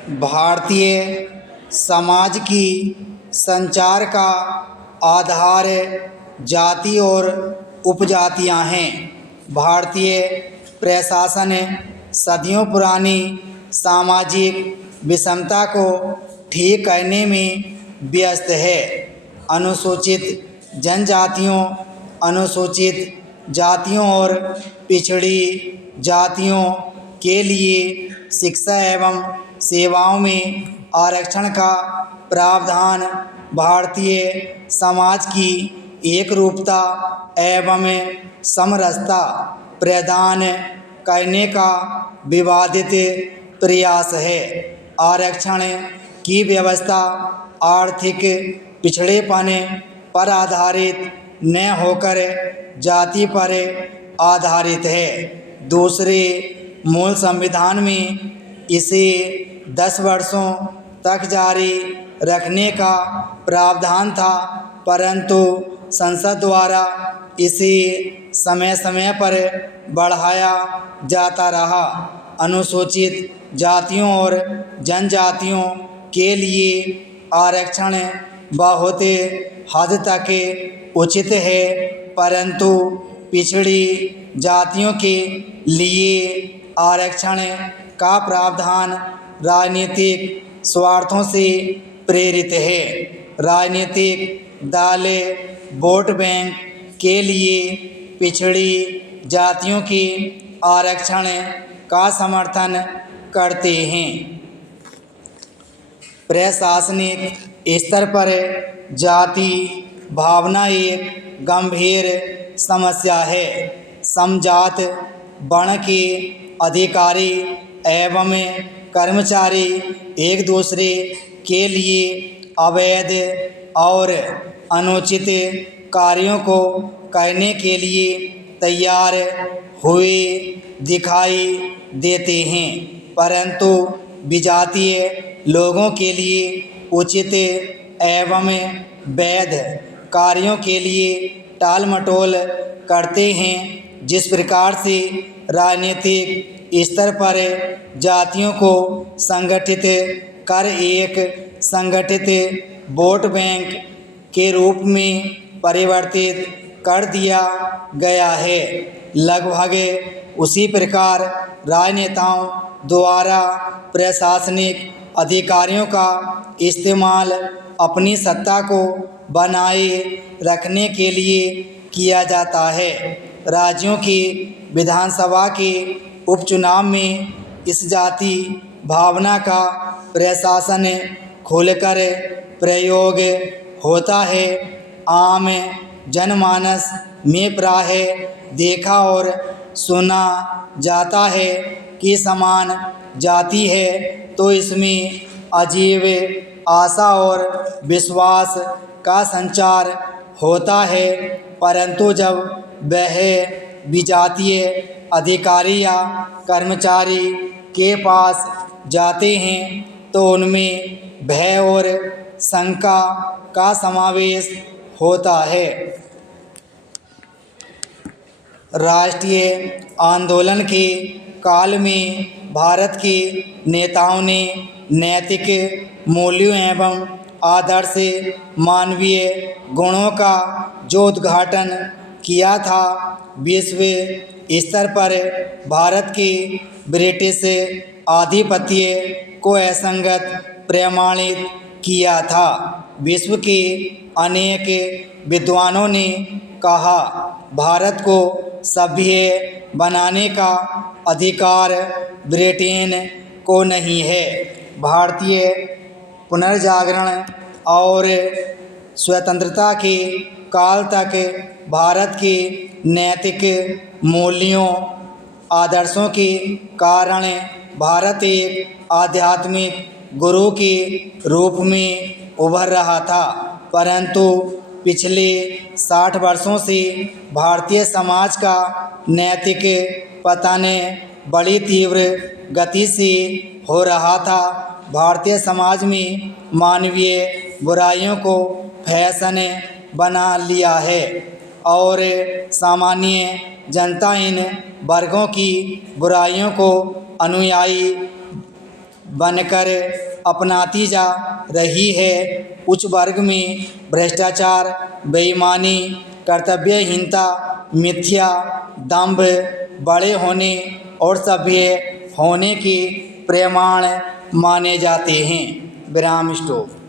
भारतीय समाज की संचार का आधार जाति और उपजातियां हैं। भारतीय प्रशासन सदियों पुरानी सामाजिक विषमता को ठीक करने में व्यस्त है। अनुसूचित जनजातियों, अनुसूचित जातियों और पिछड़ी जातियों के लिए शिक्षा एवं सेवाओं में आरक्षण का प्रावधान भारतीय समाज की एकरूपता एवं समरसता प्रदान करने का विवादित प्रयास है। आरक्षण की व्यवस्था आर्थिक पिछड़ेपन पर आधारित न होकर जाति पर आधारित है। दूसरे मूल संविधान में इसे 10 वर्षों तक जारी रखने का प्रावधान था, परंतु संसद द्वारा इसे समय समय पर बढ़ाया जाता रहा। अनुसूचित जातियों और जनजातियों के लिए आरक्षण बहुत हद तक उचित है, परंतु पिछड़ी जातियों के लिए आरक्षण का प्रावधान राजनीतिक स्वार्थों से प्रेरित है। राजनीतिक दल वोट बैंक के लिए पिछड़ी जातियों के आरक्षण का समर्थन करते हैं। प्रशासनिक स्तर पर जाति भावना एक गंभीर समस्या है। समजात वर्ण के अधिकारी एवं कर्मचारी एक दूसरे के लिए अवैध और अनुचित कार्यों को करने के लिए तैयार हुए दिखाई देते हैं, परंतु विजातीय लोगों के लिए उचित एवं वैध कार्यों के लिए टाल मटोल करते हैं। जिस प्रकार से राजनीतिक स्तर पर जातियों को संगठित कर एक संगठित वोट बैंक के रूप में परिवर्तित कर दिया गया है, लगभग उसी प्रकार राजनेताओं द्वारा प्रशासनिक अधिकारियों का इस्तेमाल अपनी सत्ता को बनाए रखने के लिए किया जाता है। राज्यों की विधानसभा के उपचुनाव में इस जाति भावना का प्रशासन खुलकर प्रयोग होता है। आम जनमानस में प्रायः देखा और सुना जाता है कि समान जाति है तो इसमें अजीब आशा और विश्वास का संचार होता है, परंतु जब वह विजातीय अधिकारी या कर्मचारी के पास जाते हैं तो उनमें भय और शंका का समावेश होता है। राष्ट्रीय आंदोलन के काल में भारत के नेताओं ने नैतिक मूल्यों एवं आदर्श मानवीय गुणों का जो उद्घाटन किया था, विश्व स्तर पर भारत के ब्रिटिश आधिपत्य को असंगत प्रमाणित किया था। विश्व के अनेक विद्वानों ने कहा, भारत को सभ्य बनाने का अधिकार ब्रिटेन को नहीं है। भारतीय पुनर्जागरण और स्वतंत्रता के काल तक भारत के नैतिक मूल्यों आदर्शों के कारण भारत एक आध्यात्मिक गुरु के रूप में उभर रहा था, परंतु पिछले 60 वर्षों से भारतीय समाज का नैतिक पतन बड़ी तीव्र गति से हो रहा था। भारतीय समाज में मानवीय बुराइयों को फैशन बना लिया है और सामान्य जनता इन वर्गों की बुराइयों को अनुयायी बनकर अपनाती जा रही है। उच्च वर्ग में भ्रष्टाचार, बेईमानी, कर्तव्यहीनता, मिथ्या, दंभ, बड़े होने और सभ्य होने के प्रमाण माने जाते हैं। विराम स्टॉप।